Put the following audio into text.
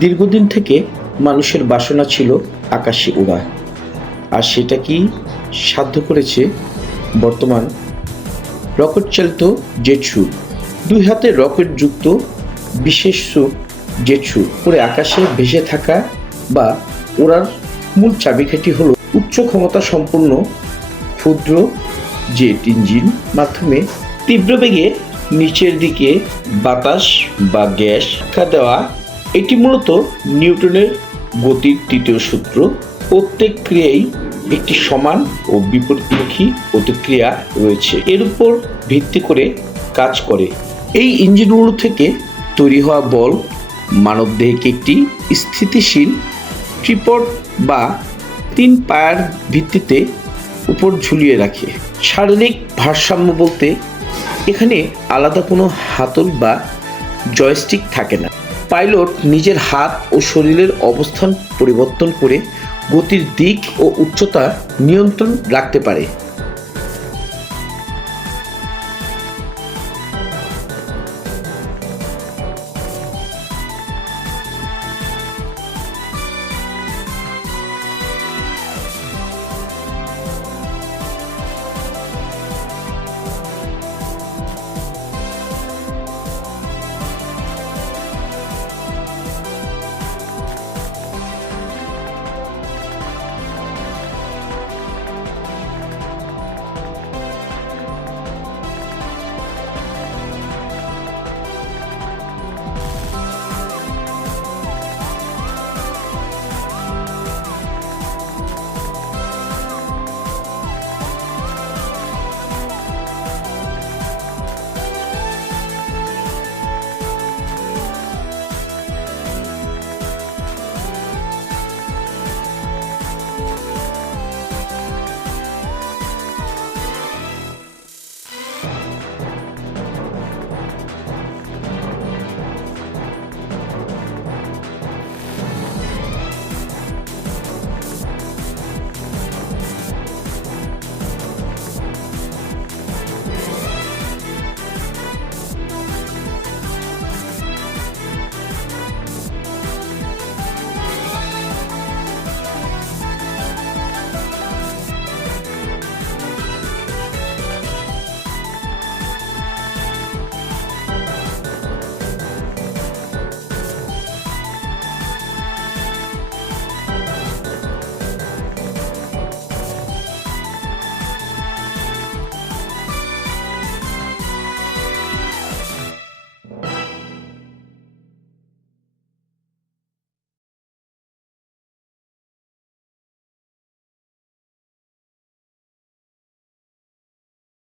দীর্ঘদিন থেকে মানুষের বাসনা ছিল আকাশে ওড়া, আর সেটা কি সাধ্য করেছে বর্তমান রকেট চালিত জেট স্যুট। দুই হাতে রকেট যুক্ত বিশেষ স্যুট জেট স্যুট পরে আকাশে ভেসে থাকা বা ওড়ার মূল চাবিকাঠি হলো উচ্চ ক্ষমতা সম্পন্ন ক্ষুদ্র জেট ইঞ্জিন মাধ্যমে তীব্র বেগে নিচের দিকে বাতাস বা গ্যাস দেওয়া। এটি মূলত নিউটনের গতির তৃতীয় সূত্র। প্রত্যেক ক্রিয়াই একটি সমান ও বিপরীতমুখী প্রতিক্রিয়া রয়েছে, এর উপর ভিত্তি করে কাজ করে। এই ইঞ্জিনগুলো থেকে তৈরি হওয়া বল মানবদেহকে একটি স্থিতিশীল ট্রিপড বা 3 পায়ের ভিত্তিতে উপর ঝুলিয়ে রাখে। শারীরিক ভারসাম্য বলতে এখানে আলাদা কোনো হাতল বা জয়স্টিক থাকে না। পাইলট নিজের হাত ও শরীরের অবস্থান পরিবর্তন করে গতির দিক ও উচ্চতা নিয়ন্ত্রণ রাখতে পারে।